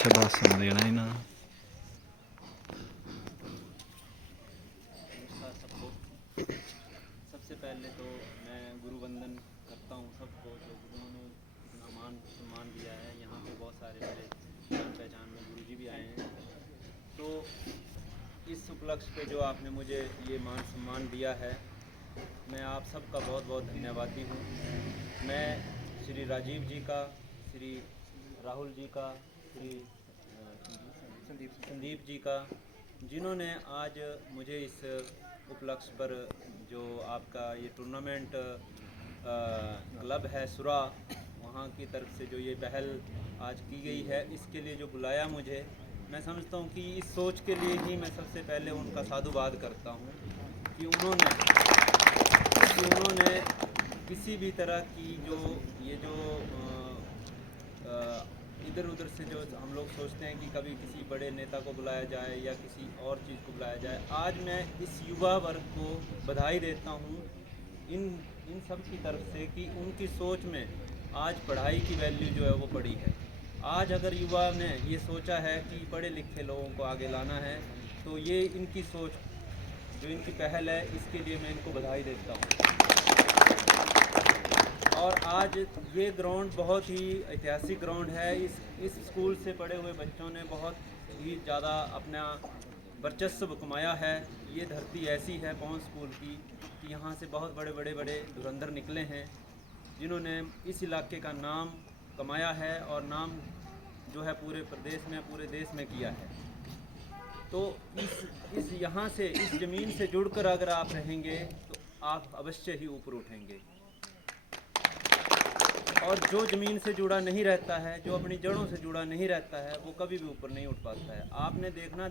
अच्छा भाषण देना ही ना। नमस्कार सबको। सबसे पहले तो मैं गुरु वंदन करता हूँ सबको, जो गुरुओं ने इतना मान सम्मान दिया है। यहाँ पे बहुत सारे मेरे जान पहचान में गुरुजी भी आए हैं, तो इस उपलक्ष्य पे जो आपने मुझे ये मान सम्मान दिया है, मैं आप सबका बहुत बहुत धन्यवादी हूँ। मैं श्री राजीव जी का, श्री राहुल जी का, श्री संदीप जी का, जिन्होंने आज मुझे इस उपलक्ष्य पर जो आपका ये टूर्नामेंट क्लब है सुरा, वहाँ की तरफ से जो ये पहल आज की गई है, इसके लिए जो बुलाया मुझे, मैं समझता हूँ कि इस सोच के लिए ही मैं सबसे पहले उनका साधुवाद करता हूँ कि उन्होंने किसी भी तरह की जो ये जो इधर उधर से जो हम लोग सोचते हैं कि कभी किसी बड़े नेता को बुलाया जाए या किसी और चीज़ को बुलाया जाए, आज मैं इस युवा वर्ग को बधाई देता हूँ इन इन सब की तरफ से कि उनकी सोच में आज पढ़ाई की वैल्यू जो है वो पड़ी है। आज अगर युवा ने ये सोचा है कि पढ़े लिखे लोगों को आगे लाना है, तो ये इनकी सोच जो इनकी पहल है, इसके लिए मैं इनको बधाई देता हूँ। और आज ये ग्राउंड बहुत ही ऐतिहासिक ग्राउंड है। इस स्कूल से पढ़े हुए बच्चों ने बहुत ही ज़्यादा अपना वर्चस्व कमाया है। ये धरती ऐसी है पवन स्कूल की कि यहाँ से बहुत बड़े बड़े बड़े धुरंधर निकले हैं, जिन्होंने इस इलाके का नाम कमाया है और नाम जो है पूरे प्रदेश में, पूरे देश में किया है। तो इस यहाँ से, इस ज़मीन से जुड़कर अगर आप रहेंगे तो आप अवश्य ही ऊपर उठेंगे। और जो ज़मीन से जुड़ा नहीं रहता है, जो अपनी जड़ों से जुड़ा नहीं रहता है, वो कभी भी ऊपर नहीं उठ पाता है। आपने देखना,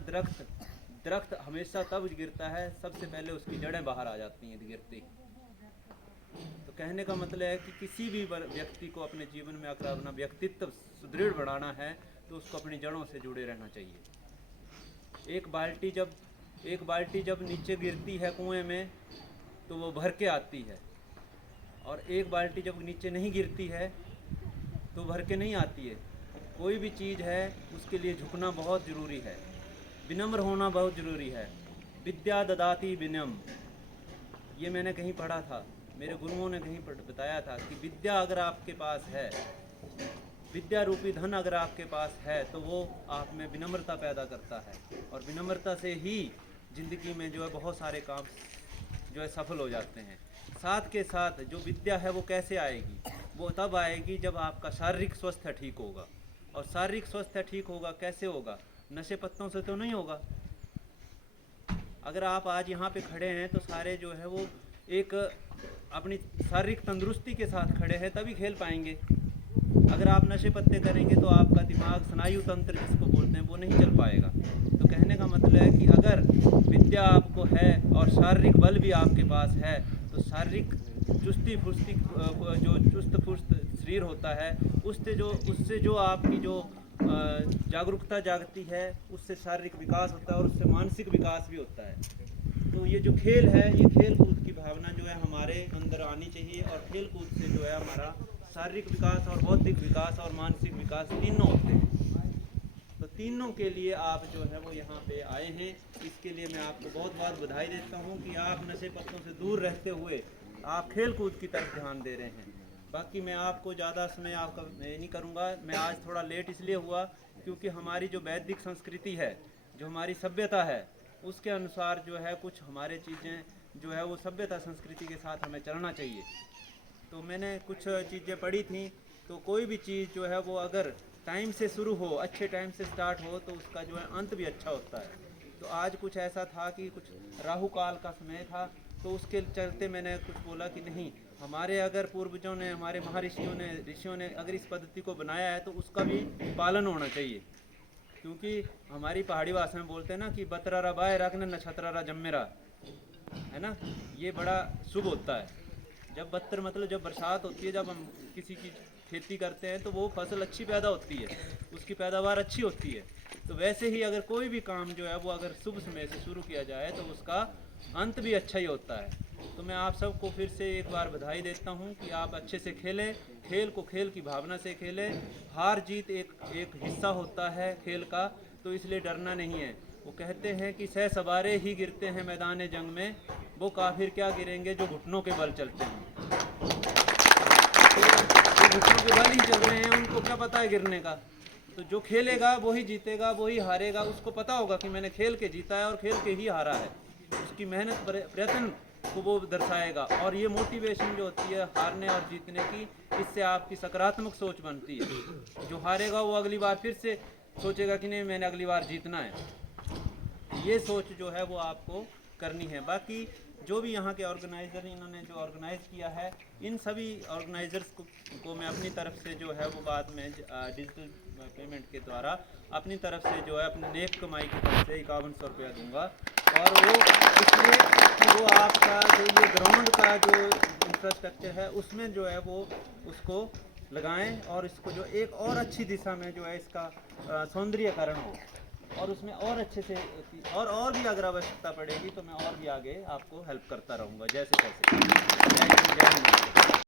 दरख्त हमेशा तब गिरता है, सबसे पहले उसकी जड़ें बाहर आ जाती हैं गिरती। तो कहने का मतलब है कि किसी भी व्यक्ति को अपने जीवन में अगर अपना व्यक्तित्व सुदृढ़ बनाना है, तो उसको अपनी जड़ों से जुड़े रहना चाहिए। एक बाल्टी जब नीचे गिरती है कुएं में, तो वो भर के आती है, और एक बाल्टी जब नीचे नहीं गिरती है तो भर के नहीं आती है। कोई भी चीज़ है उसके लिए झुकना बहुत ज़रूरी है, विनम्र होना बहुत ज़रूरी है। विद्या ददाति विनम्र, ये मैंने कहीं पढ़ा था, मेरे गुरुओं ने कहीं बताया था कि विद्या अगर आपके पास है, विद्या रूपी धन अगर आपके पास है, तो वो आप में विनम्रता पैदा करता है, और विनम्रता से ही ज़िंदगी में जो है बहुत सारे काम जो है सफल हो जाते हैं। साथ के साथ जो विद्या है वो कैसे आएगी? वो तब आएगी जब आपका शारीरिक स्वास्थ्य ठीक होगा। और शारीरिक स्वास्थ्य ठीक होगा कैसे होगा? नशे पत्तों से तो नहीं होगा। अगर आप आज यहाँ पे खड़े हैं तो सारे जो है वो एक अपनी शारीरिक तंदुरुस्ती के साथ खड़े हैं, तभी खेल पाएंगे। अगर आप नशे पत्ते करेंगे तो आपका दिमाग, स्नायु तंत्र जिसको बोलते हैं, वो नहीं चल पाएगा। तो कहने का मतलब है कि अगर विद्या आपको है और शारीरिक बल भी आपके पास है, तो शारीरिक चुस्ती फुर्ती, जो चुस्त फुर्त शरीर होता है, उससे जो आपकी जो जागरूकता जागती है, उससे शारीरिक विकास होता है और उससे मानसिक विकास भी होता है। तो ये जो खेल है, ये खेल कूद की भावना जो है हमारे अंदर आनी चाहिए, और खेल कूद से जो है हमारा शारीरिक विकास और बौद्धिक विकास और मानसिक विकास तीनों होते हैं। तो तीनों के लिए आप जो है वो यहाँ पे आए हैं, इसके लिए मैं आपको बहुत बहुत बधाई देता हूँ कि आप नशे पत्तों से दूर रहते हुए आप खेल कूद की तरफ ध्यान दे रहे हैं। बाकी मैं आपको ज़्यादा समय आपका नहीं करूँगा। मैं आज थोड़ा लेट इसलिए हुआ क्योंकि हमारी जो वैदिक संस्कृति है, जो हमारी सभ्यता है, उसके अनुसार जो है कुछ हमारे चीज़ें जो है वो सभ्यता संस्कृति के साथ हमें चलना चाहिए। तो मैंने कुछ चीज़ें पढ़ी थी, तो कोई भी चीज़ जो है वो अगर टाइम से शुरू हो, अच्छे टाइम से स्टार्ट हो, तो उसका जो है अंत भी अच्छा होता है। तो आज कुछ ऐसा था कि कुछ राहु काल का समय था, तो उसके चलते मैंने कुछ बोला कि नहीं, हमारे अगर पूर्वजों ने, हमारे ऋषियों ने अगर इस पद्धति को बनाया है तो उसका भी पालन होना चाहिए। क्योंकि हमारी पहाड़ी भाषा में बोलते हैं ना कि बतरारा बाय रखना नक्षत्रारा जम्मेरा, है ना, ये बड़ा शुभ होता है। जब बत्तर मतलब जब बरसात होती है, जब हम किसी की खेती करते हैं तो वो फसल अच्छी पैदा होती है, उसकी पैदावार अच्छी होती है। तो वैसे ही अगर कोई भी काम जो है वो अगर शुभ समय से शुरू किया जाए तो उसका अंत भी अच्छा ही होता है। तो मैं आप सबको फिर से एक बार बधाई देता हूं कि आप अच्छे से खेलें, खेल को खेल की भावना से खेलें। हार जीत एक एक हिस्सा होता है खेल का, तो इसलिए डरना नहीं है। वो कहते हैं कि सह सवारे ही गिरते हैं मैदान जंग में, वो काफिर क्या गिरेंगे जो घुटनों के बल चलते हैं। तो जो घुटनों के बल ही चल रहे हैं, उनको क्या पता है गिरने का। तो जो खेलेगा वही जीतेगा, वही हारेगा। उसको पता होगा कि मैंने खेल के जीता है और खेल के ही हारा है। उसकी मेहनत प्रयत्न को वो दर्शाएगा। और ये मोटिवेशन जो होती है हारने और जीतने की, इससे आपकी सकारात्मक सोच बनती है। जो हारेगा वो अगली बार फिर से सोचेगा कि नहीं, मैंने अगली बार जीतना है। ये सोच जो है वो आपको करनी है। बाकी जो भी यहाँ के ऑर्गेनाइज़र, इन्होंने जो ऑर्गेनाइज़ किया है, इन सभी ऑर्गेनाइज़र्स को मैं अपनी तरफ से जो है वो बाद में डिजिटल पेमेंट के द्वारा अपनी तरफ से जो है अपनी नेक कमाई की तरफ से 5100 रुपया दूंगा। और वो इसलिए कि वो आपका जो ये ग्राउंड का जो इंफ्रास्ट्रक्चर है उसमें जो है वो उसको लगाएं, और इसको जो एक और अच्छी दिशा में जो है इसका सौंदर्यकरण हो, और उसमें और अच्छे से और भी अगर आवश्यकता पड़ेगी तो मैं और भी आगे आपको हेल्प करता रहूँगा जैसे तैसे। जय हिंद, जय हिंद।